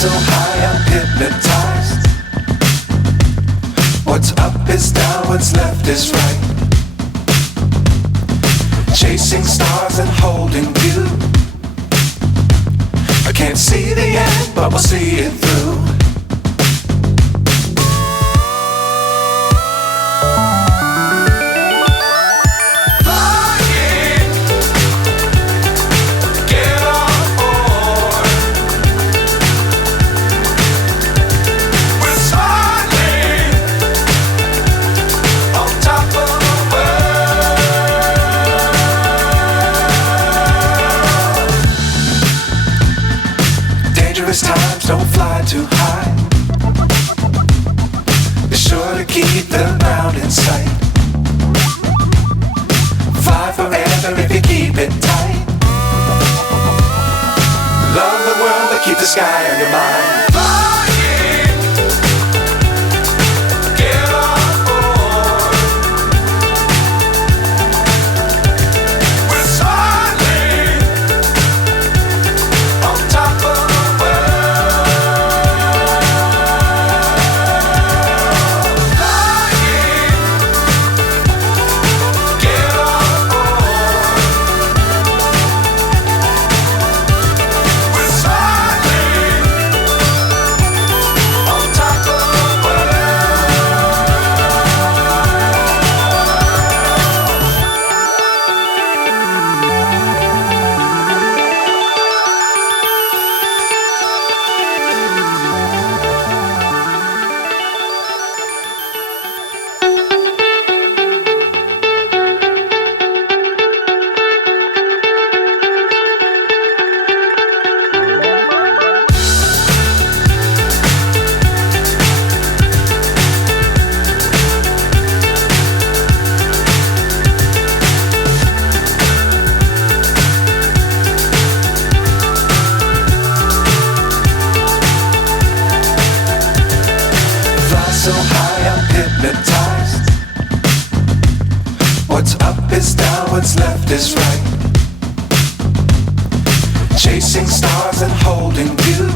so high I'm hypnotized. What's up is down, what's left is right. Chasing stars and holding you. I can't see the end, but we'll see it through. Times don't fly too high. Be sure to keep the ground in sight. Fly forever if you keep it tight. Love the world but keep the sky on your mind. So high I'm hypnotized. What's up is down, what's left is right. Chasing stars and holding you.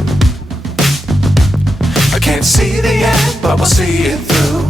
I can't see the end, but we'll see it through.